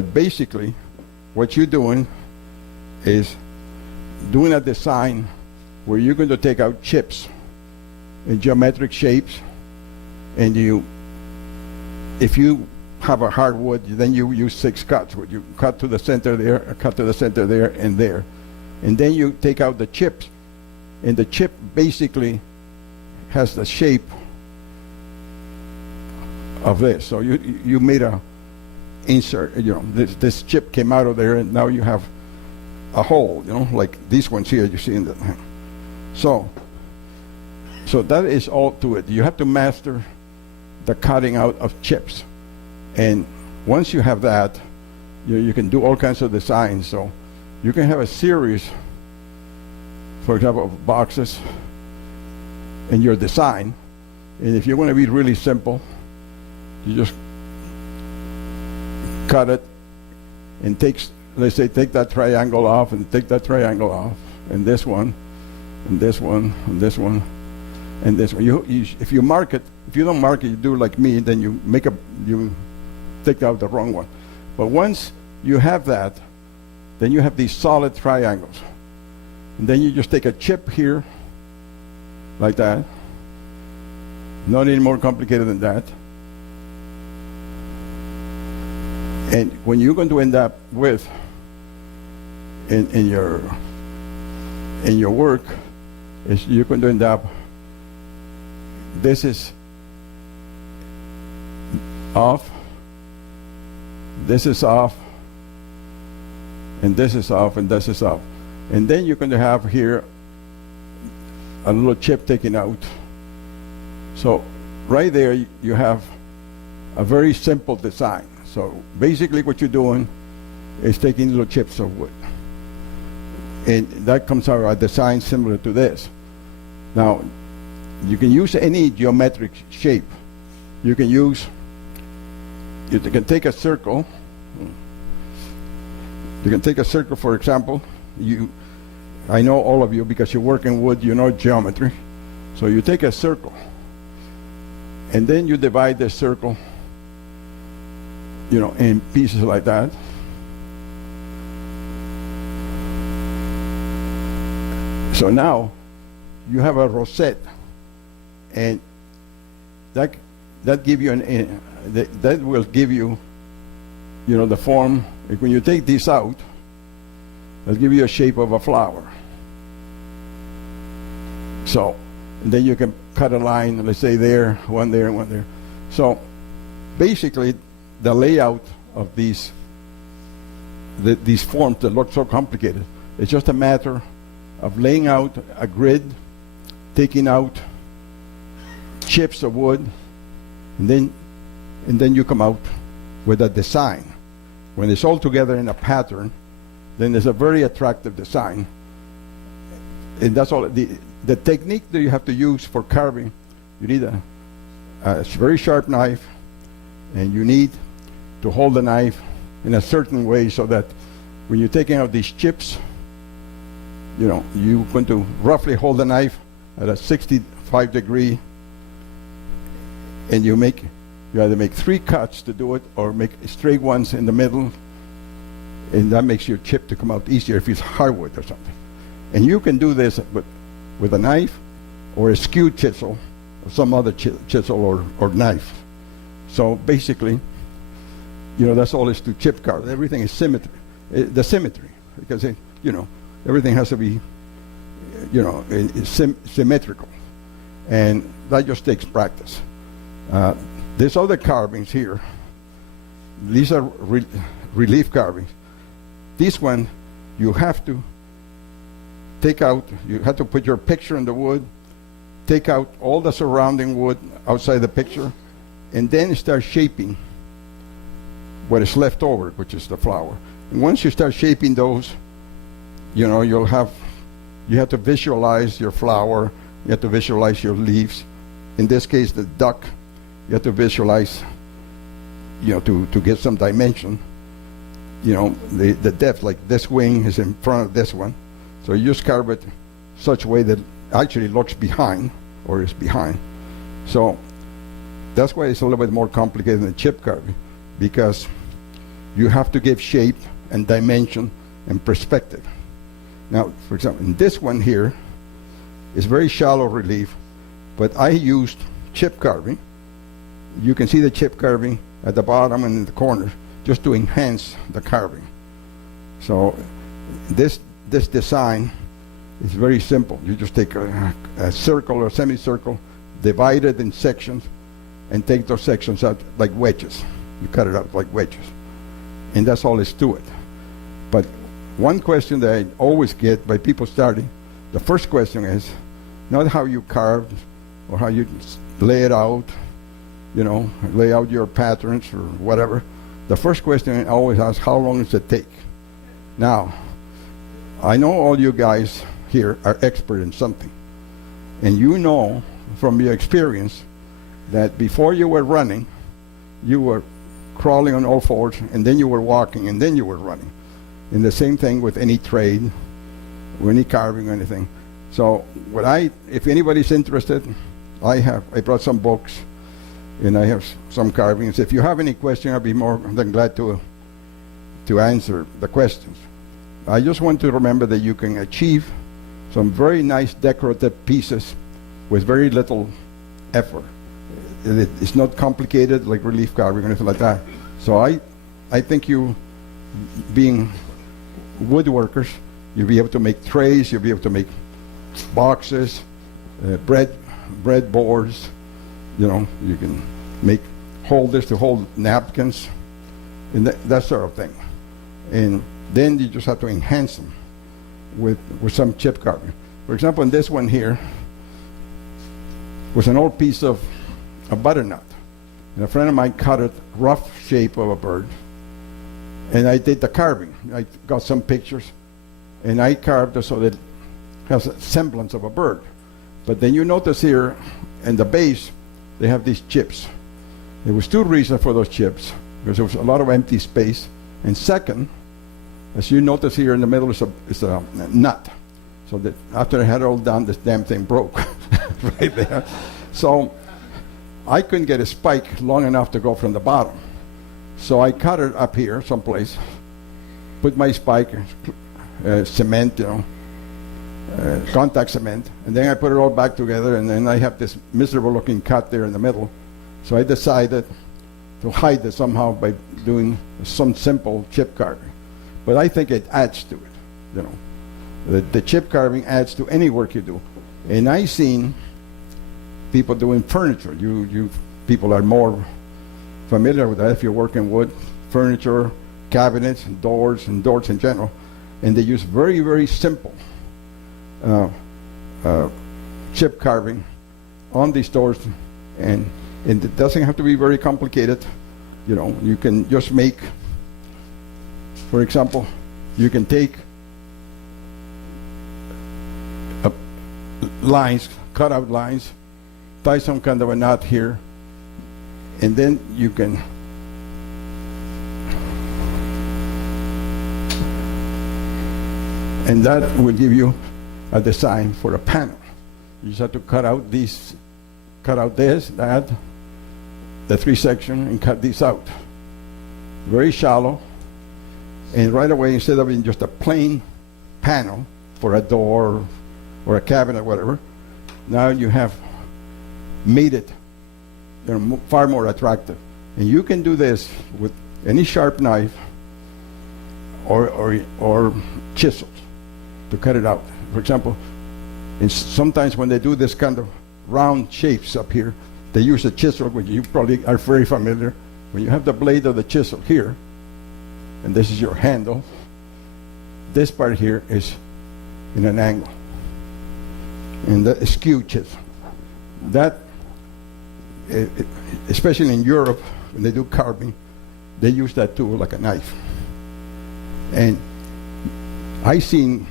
But basically, what you're doing is doing a design where you're going to take out chips in geometric shapes, and if you have a hardwood, then you use 6 cuts, where you cut to the center there, cut to the center there, and there. And then you take out the chips, and the chip basically has the shape of this. So you made a insert, this chip came out of there, and now you have a hole, like these ones here you see in the. So that is all to it. You have to master the cutting out of chips, and once you have that, you can do all kinds of designs. So you can have a series, for example, of boxes in your design, and if you want to be really simple, you just cut it and let's say take that triangle off, and take that triangle off, and this one, and this one, and this one, and this one. If you mark it, if you don't mark it, you do like me, then you take out the wrong one. But once you have that, then you have these solid triangles, and then you just take a chip here, like that. Not any more complicated than that. And when you're going to end up with in your work, is you're going to end up, this is off, this is off, and this is off, and this is off. And then you're going to have here a little chip taken out. So right there you have a very simple design. So basically what you're doing is taking little chips of wood, and that comes out a design similar to this. Now you can use any geometric shape. You can take a circle. You can take a circle, for example. I know all of you, because you work in wood, you know geometry. So you take a circle, and then you divide the circle, in pieces like that. So now you have a rosette, and that give you that will give you, the form. When you take this out, it'll give you a shape of a flower. So, and then you can cut a line, let's say there, one there, and one there. So basically, the layout of these forms that look so complicated, it's just a matter of laying out a grid, taking out chips of wood, and then you come out with a design. When it's all together in a pattern, then it's a very attractive design. And that's all. The technique that you have to use for carving, you need a very sharp knife, and you need to hold the knife in a certain way so that when you're taking out these chips, you're going to roughly hold the knife at a 65-degree, and you either make 3 cuts to do it, or make straight ones in the middle, and that makes your chip to come out easier if it's hardwood or something. And you can do this with a knife, or a skew chisel, or some other chisel or knife. So basically, that's all is to chip carve. Everything is symmetry. The symmetry, because everything has to be, symmetrical, and that just takes practice. These other carvings here, these are relief carvings. This one, you have to take out. You have to put your picture in the wood, take out all the surrounding wood outside the picture, and then start shaping what is left over, which is the flower. And once you start shaping those, you have to visualize your flower, you have to visualize your leaves. In this case, the duck, you have to visualize, to get some dimension, the depth, like this wing is in front of this one. So you just carve it such a way that actually looks behind, or is behind. So that's why it's a little bit more complicated than chip carving, because you have to give shape and dimension and perspective. Now, for example, in this one here is very shallow relief, but I used chip carving. You can see the chip carving at the bottom and in the corners just to enhance the carving. So this design is very simple. You just take a circle or semicircle, divide it in sections, and take those sections out like wedges. You cut it out like wedges. And that's all is to it. But one question that I always get by people starting, the first question is not how you carve or how you lay it out, you know, lay out your patterns or whatever. The first question I always ask, how long does it take? Now, I know all you guys here are expert in something. And you know from your experience that before you were running, you were crawling on all fours, and then you were walking, and then you were running. And the same thing with any trade, or any carving or anything. So if anybody's interested, I brought some books, and I have some carvings. If you have any question, I'll be more than glad to answer the questions. I just want to remember that you can achieve some very nice decorative pieces with very little effort. It's not complicated like relief carving or anything like that. So I think you, being woodworkers, you'll be able to make trays, you'll be able to make boxes, bread boards, you know, you can make holders to hold napkins, and that sort of thing. And then you just have to enhance them with some chip carving. For example, in this one here was an old piece of a butternut. And a friend of mine cut it rough shape of a bird. And I did the carving. I got some pictures, and I carved it so that it has a semblance of a bird. But then you notice here in the base, they have these chips. There was two reasons for those chips, because there was a lot of empty space. And second, as you notice here in the middle is a nut. So that after I had it all done, this damn thing broke right there. So I couldn't get a spike long enough to go from the bottom. So I cut it up here someplace, put my spike, cement, you know, contact cement, and then I put it all back together, and then I have this miserable looking cut there in the middle. So I decided to hide it somehow by doing some simple chip carving. But I think it adds to it, you know. The chip carving adds to any work you do. And I've seen people doing furniture. You people are more familiar with that if you work in wood, furniture, cabinets, and doors in general. And they use very, very simple chip carving on these doors, and it doesn't have to be very complicated. You know, you can just make, for example, you can take lines, cut out lines, tie some kind of a knot here, and then you can and that will give you a design for a panel. You just have to cut out this, that, the three section, and cut these out. Very shallow, and right away, instead of being just a plain panel for a door or a cabinet, whatever, now you have made it, you know, far more attractive. And you can do this with any sharp knife or chisels to cut it out. For example, and sometimes when they do this kind of round shapes up here, they use a chisel, which you probably are very familiar. When you have the blade of the chisel here, and this is your handle, this part here is in an angle. And the skew chisel. That, especially in Europe, when they do carving, they use that tool like a knife. And I've seen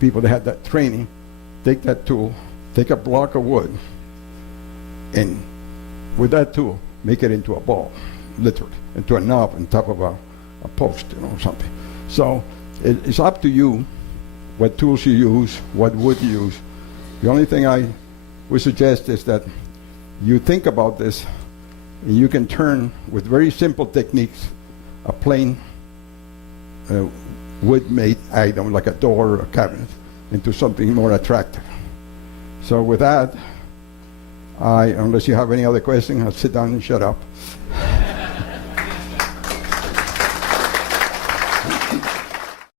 people that had that training take that tool, take a block of wood, and with that tool, make it into a ball, literally, into a knob on top of a post, you know, something. So it's up to you what tools you use, what wood you use. The only thing I would suggest is that you think about this, and you can turn with very simple techniques a plain wood-made item like a door or a cabinet into something more attractive. So with that, unless you have any other questions, I'll sit down and shut up.